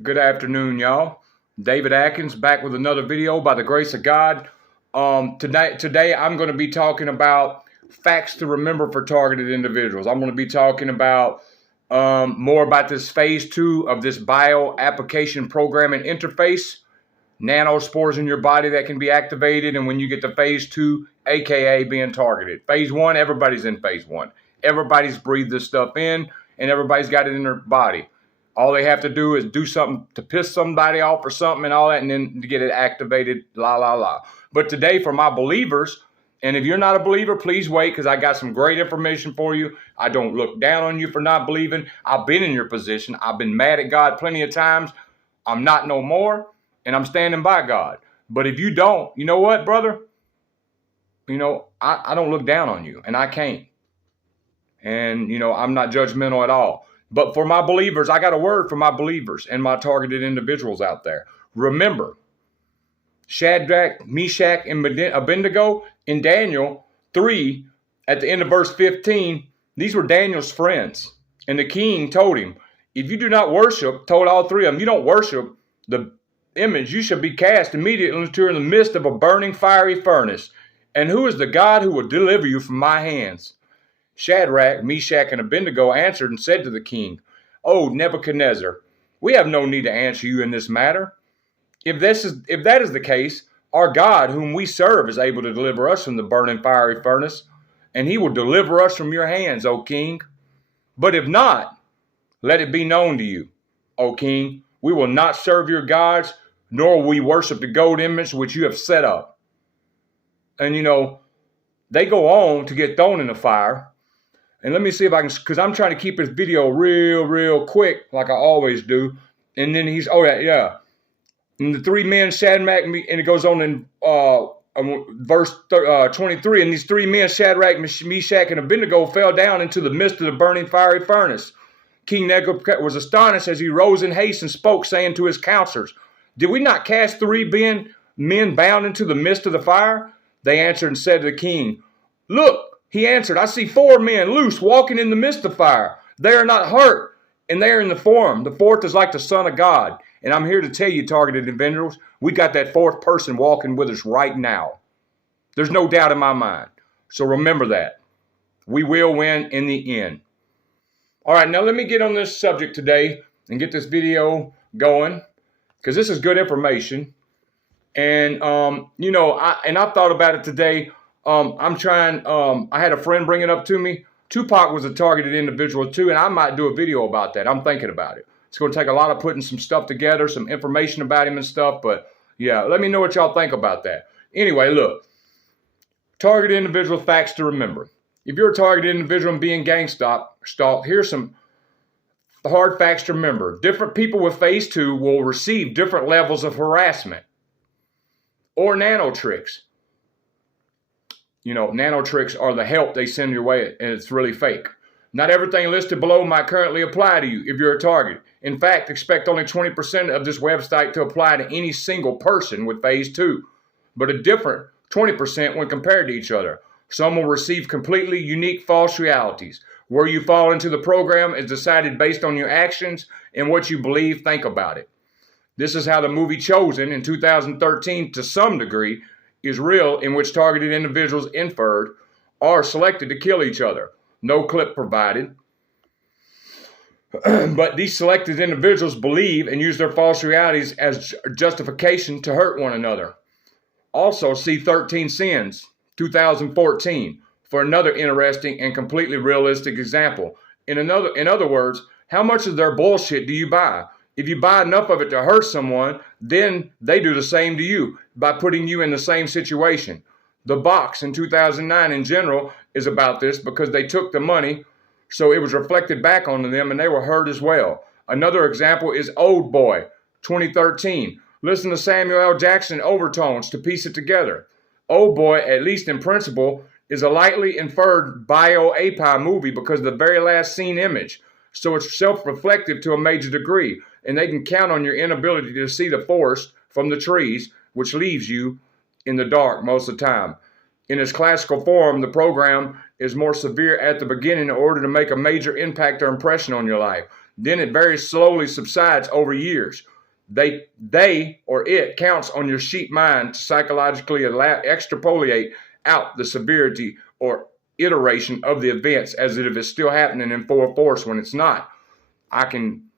Good afternoon, y'all. David Atkins back with another video by the grace of God. Today I'm going to be talking about facts to remember for targeted individuals. I'm going to be talking about more about this phase 2 of this bio application programming interface, nanospores in your body that can be activated, and when you get to phase 2, aka being targeted. Phase 1, everybody's in phase 1. Everybody's breathed this stuff in, and everybody's got it in their body. All they have to do is do something to piss somebody off or something and all that, and then to get it activated, la, la, la. But today, for my believers, and if you're not a believer, please wait, because I got some great information for you. I don't look down on you for not believing. I've been in your position. I've been mad at God plenty of times. I'm not no more, and I'm standing by God. But if you don't, you know what, brother? I don't look down on you, and I can't. And, I'm not judgmental at all. But for my believers, I got a word for my believers and my targeted individuals out there. Remember, Shadrach, Meshach, and Abednego in Daniel 3, at the end of verse 15, these were Daniel's friends. And the king told him, if you do not worship, told all three of them, you don't worship the image, you shall be cast immediately into the midst of a burning fiery furnace. And who is the God who will deliver you from my hands? Shadrach, Meshach, and Abednego answered and said to the king, O Nebuchadnezzar, we have no need to answer you in this matter. If that is the case, our God, whom we serve, is able to deliver us from the burning fiery furnace, and he will deliver us from your hands, O king. But if not, let it be known to you, O king, we will not serve your gods, nor will we worship the gold image which you have set up. And they go on to get thrown in the fire. And let me see if I can, because I'm trying to keep this video real quick, like I always do. And then And the three men, Shadrach, and it goes on in verse 23. And these three men, Shadrach, Meshach, and Abednego, fell down into the midst of the burning fiery furnace. King Nebuchadnezzar was astonished as he rose in haste and spoke, saying to his counselors, did we not cast three men bound into the midst of the fire? They answered and said to the king, look, he answered, I see four men loose walking in the midst of fire. They are not hurt, and they are in the form. The fourth is like the Son of God. And I'm here to tell you, targeted individuals, we got that fourth person walking with us right now. There's no doubt in my mind. So remember that. We will win in the end. All right, now let me get on this subject today and get this video going, because this is good information. And, I thought about it today. I had a friend bring it up to me. Tupac was a targeted individual too, and I might do a video about that. I'm thinking about it. It's going to take a lot of putting some stuff together, some information about him and stuff. But yeah, let me know what y'all think about that. Anyway, look, targeted individual facts to remember. If you're a targeted individual and being gang stalked, here's some hard facts to remember. Different people with phase 2 will receive different levels of harassment or nano tricks. Nano tricks are the help they send your way, and it's really fake. Not everything listed below might currently apply to you if you're a target. In fact, expect only 20% of this website to apply to any single person with phase 2, but a different 20% when compared to each other. Some will receive completely unique false realities. Where you fall into the program is decided based on your actions and what you think about it. This is how the movie Chosen in 2013, to some degree, is real, in which targeted individuals inferred are selected to kill each other. No clip provided. But these selected individuals believe and use their false realities as justification to hurt one another. Also see 13 Sins, 2014, for another interesting and completely realistic example. In other words, how much of their bullshit do you buy? If you buy enough of it to hurt someone, then they do the same to you by putting you in the same situation. The Box in 2009 in general is about this, because they took the money, so it was reflected back onto them and they were hurt as well. Another example is Old Boy, 2013. Listen to Samuel L. Jackson overtones to piece it together. Old Boy, at least in principle, is a lightly inferred bio-API movie because of the very last scene image. So it's self-reflective to a major degree, and they can count on your inability to see the forest from the trees, which leaves you in the dark most of the time. In its classical form, the program is more severe at the beginning in order to make a major impact or impression on your life. Then it very slowly subsides over years. They or it counts on your sheep mind to psychologically extrapolate out the severity or iteration of the events as if it's still happening in full force when it's not. I can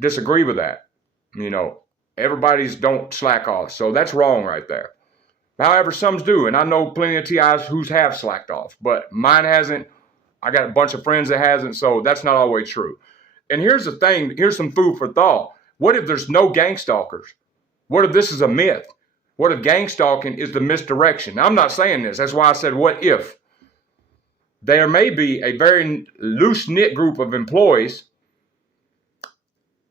disagree with that. Everybody's don't slack off. So that's wrong right there. However, some do, and I know plenty of TIs who have slacked off, but mine hasn't. I got a bunch of friends that hasn't, so that's not always true. And here's the thing, here's some food for thought. What if there's no gang stalkers? What if this is a myth? What if gang stalking is the misdirection? Now, I'm not saying this. That's why I said what if. There may be a very loose-knit group of employees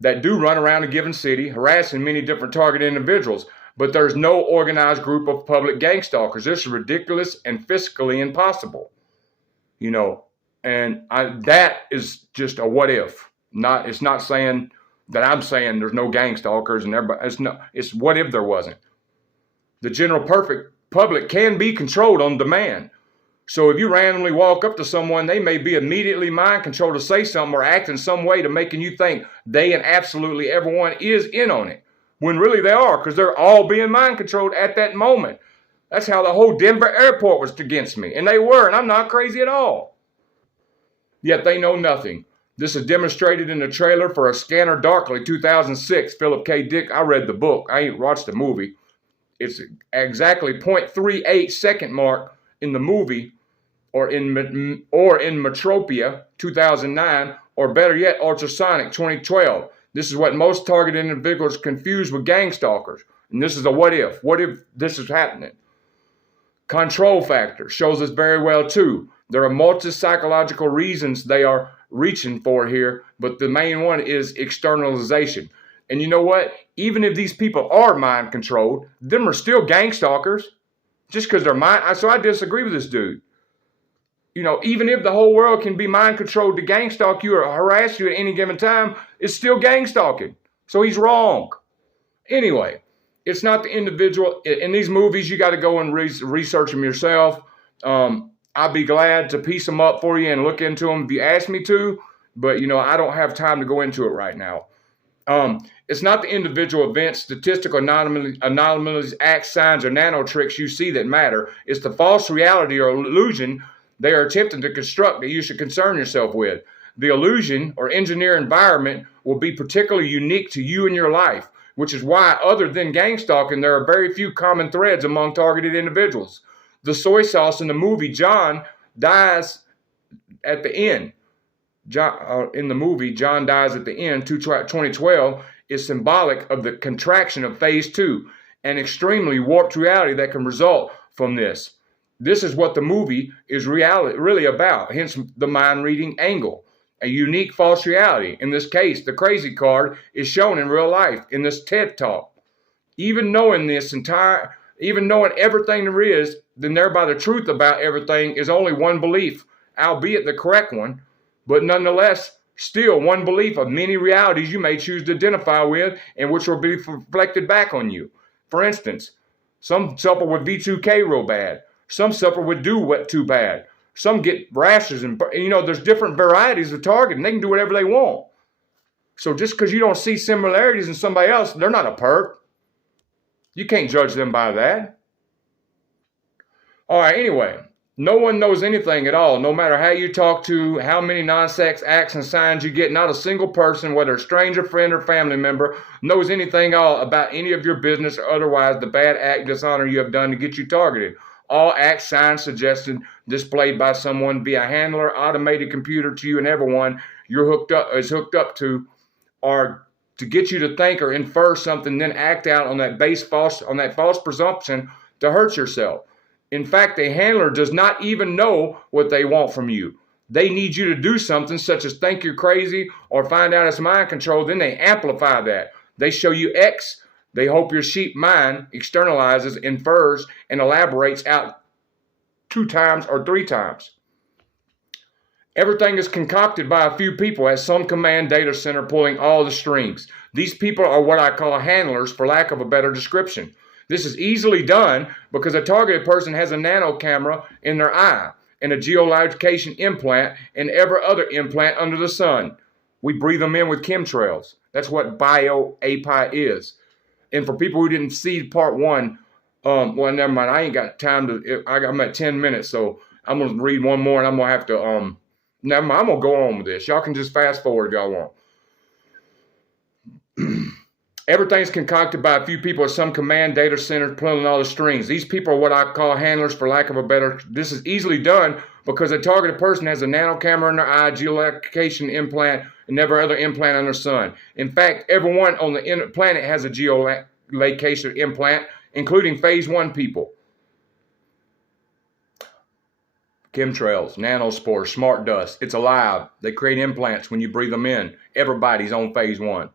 that do run around a given city, harassing many different target individuals, but there's no organized group of public gang stalkers. This is ridiculous and fiscally impossible. And that is just a what if. It's not saying that I'm saying there's no gang stalkers and everybody. It's what if there wasn't. The general perfect public can be controlled on demand. So if you randomly walk up to someone, they may be immediately mind controlled to say something or act in some way to making you think they and absolutely everyone is in on it. When really they are, because they're all being mind controlled at that moment. That's how the whole Denver airport was against me. And they were, and I'm not crazy at all. Yet they know nothing. This is demonstrated in the trailer for A Scanner Darkly, 2006, Philip K. Dick. I read the book. I ain't watched the movie. It's exactly 0.38 second mark in the movie, or in Metropia, 2009, or better yet, Ultrasonic, 2012. This is what most targeted individuals confuse with gang stalkers. And this is a what if. What if this is happening? Control factor shows us very well too. There are multi-psychological reasons they are reaching for here, but the main one is externalization. And you know what? Even if these people are mind controlled, them are still gang stalkers. Just because they're mind. So I disagree with this dude. Even if the whole world can be mind controlled to gang stalk you or harass you at any given time, it's still gang stalking. So he's wrong. Anyway, it's not the individual. In these movies, you got to go and research them yourself. I'd be glad to piece them up for you and look into them if you ask me to, but I don't have time to go into it right now. It's not the individual events, statistical anomalies, acts, signs, or nano tricks you see that matter. It's the false reality or illusion they are attempting to construct that you should concern yourself with. The illusion or engineer environment will be particularly unique to you and your life, which is why, other than gang stalking, there are very few common threads among targeted individuals. The soy sauce in the movie John dies at the end. In the movie, John dies at the end, 2012, is symbolic of the contraction of phase 2, an extremely warped reality that can result from this. This is what the movie is really about, hence the mind-reading angle. A unique false reality. In this case, the crazy card is shown in real life in this TED Talk. Even knowing everything there is, then thereby the truth about everything is only one belief, albeit the correct one, but nonetheless, still one belief of many realities you may choose to identify with and which will be reflected back on you. For instance, some suffer with V2K real bad. Some suffer with do what too bad. Some get rashes and, there's different varieties of target and they can do whatever they want. So just because you don't see similarities in somebody else, they're not a perp. You can't judge them by that. All right, anyway, no one knows anything at all, no matter how you talk to, how many non-sex acts and signs you get. Not a single person, whether a stranger, friend, or family member, knows anything at all about any of your business or otherwise the bad act, dishonor you have done to get you targeted. All acts, signs, suggested, displayed by someone via handler, automated computer to you and everyone you're hooked up to, are to get you to think or infer something, then act out on that false presumption to hurt yourself. In fact, a handler does not even know what they want from you. They need you to do something such as think you're crazy or find out it's mind control, then they amplify that. They show you X. They hope your sheep mind externalizes, infers, and elaborates out 2 times or 3 times. Everything is concocted by a few people at some command data center pulling all the strings. These people are what I call handlers, for lack of a better description. This is easily done because a targeted person has a nano camera in their eye and a geolocation implant and every other implant under the sun. We breathe them in with chemtrails. That's what bio-API is. And for people who didn't see part one, well, never mind. I ain't got time to. I'm at 10 minutes, so I'm gonna read one more, and I'm gonna have to. Never mind. I'm gonna go on with this. Y'all can just fast forward if y'all want. Everything's concocted by a few people at some command data center pulling all the strings. These people are what I call handlers, for lack of a better. This is easily done because a targeted person has a nano camera in their eye, geolocation implant, and never other implant on their sun. In fact, everyone on the planet has a geolocation implant, including phase 1 people. Chemtrails, nanospores, smart dust. It's alive. They create implants when you breathe them in. Everybody's on phase 1.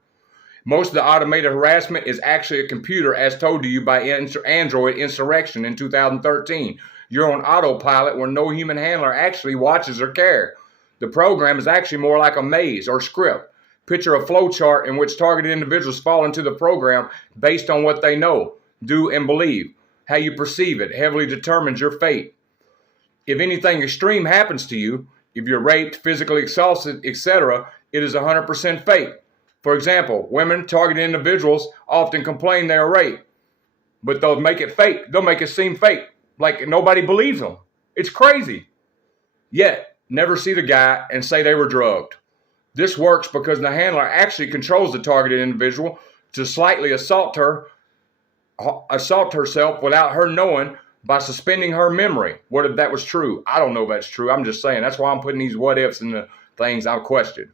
Most of the automated harassment is actually a computer, as told to you by Android Insurrection in 2013. You're on autopilot where no human handler actually watches or cares. The program is actually more like a maze or script. Picture a flow chart in which targeted individuals fall into the program based on what they know, do, and believe. How you perceive it heavily determines your fate. If anything extreme happens to you, if you're raped, physically assaulted, etc., it is 100% fate. For example, women, targeted individuals often complain they are raped, but they'll make it fake. They'll make it seem fake, like nobody believes them. It's crazy. Yet, never see the guy and say they were drugged. This works because the handler actually controls the targeted individual to slightly assault herself without her knowing by suspending her memory. What if that was true? I don't know if that's true. I'm just saying. That's why I'm putting these what ifs in the things I've questioned.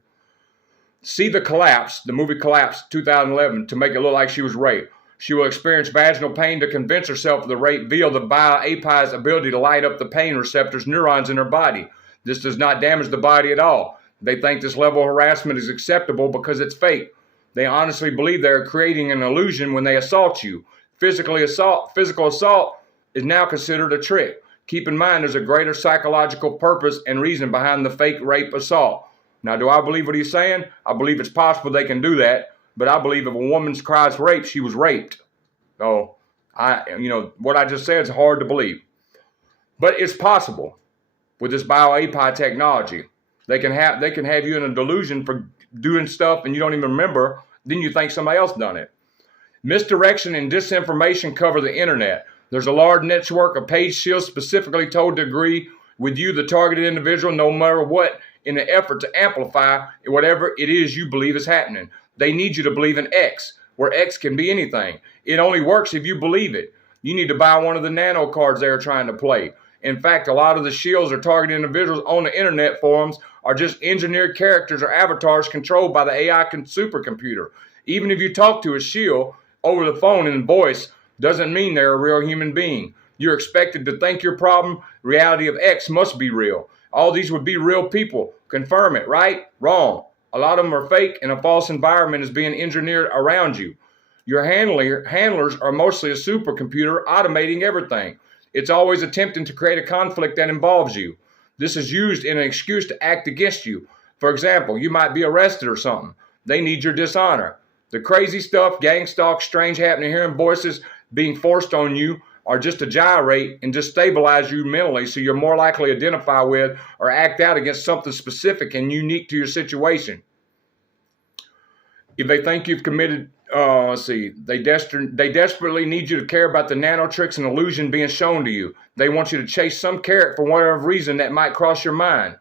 See the Collapse, the movie Collapse, 2011, to make it look like she was raped. She will experience vaginal pain to convince herself of the rape via the bio-API's ability to light up the pain receptors neurons in her body. This does not damage the body at all. They think this level of harassment is acceptable because it's fake. They honestly believe they are creating an illusion when they assault you. Physical assault is now considered a trick. Keep in mind there's a greater psychological purpose and reason behind the fake rape assault. Now, do I believe what he's saying? I believe it's possible they can do that, but I believe if a woman cries rape, she was raped. So, what I just said is hard to believe. But it's possible with this bio-API technology. They can have you in a delusion for doing stuff and you don't even remember, then you think somebody else done it. Misdirection and disinformation cover the internet. There's a large network of page shields specifically told to agree with you, the targeted individual, no matter what, in an effort to amplify whatever it is you believe is happening. They need you to believe in X, where X can be anything. It only works if you believe it. You need to buy one of the nano cards they're trying to play. In fact, a lot of the shields or targeted individuals on the internet forums are just engineered characters or avatars controlled by the AI supercomputer. Even if you talk to a shield over the phone in voice, doesn't mean they're a real human being. You're expected to think your reality of X must be real. All these would be real people. Confirm it, right? Wrong. A lot of them are fake and a false environment is being engineered around you. Your handlers are mostly a supercomputer automating everything. It's always attempting to create a conflict that involves you. This is used in an excuse to act against you. For example, you might be arrested or something. They need your dishonor. The crazy stuff, gang stalk, strange happening, hearing voices being forced on you are just to gyrate and just stabilize you mentally so you're more likely to identify with or act out against something specific and unique to your situation. If they think you've committed, they desperately need you to care about the nano tricks and illusion being shown to you. They want you to chase some carrot for whatever reason that might cross your mind.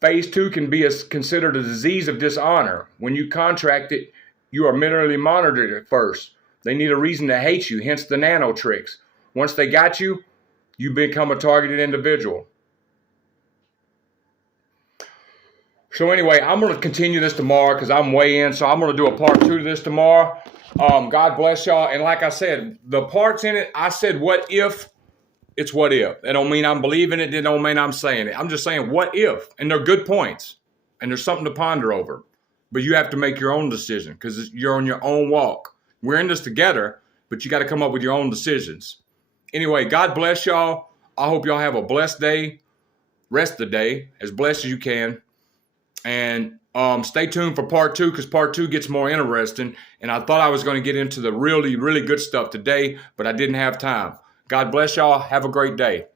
Phase 2 can be considered a disease of dishonor. When you contract it, you are mentally monitored at first. They need a reason to hate you, hence the nano tricks. Once they got you, you become a targeted individual. So anyway, I'm going to continue this tomorrow because I'm way in. So I'm going to do a part 2 to this tomorrow. God bless y'all. And like I said, the parts in it, I said what if. It's what if. That don't mean I'm believing it. That don't mean I'm saying it. I'm just saying what if. And they're good points. And there's something to ponder over. But you have to make your own decision because you're on your own walk. We're in this together, but you got to come up with your own decisions. Anyway, God bless y'all. I hope y'all have a blessed day. Rest the day as blessed as you can. And stay tuned for part 2 because part 2 gets more interesting. And I thought I was going to get into the really, really good stuff today, but I didn't have time. God bless y'all. Have a great day.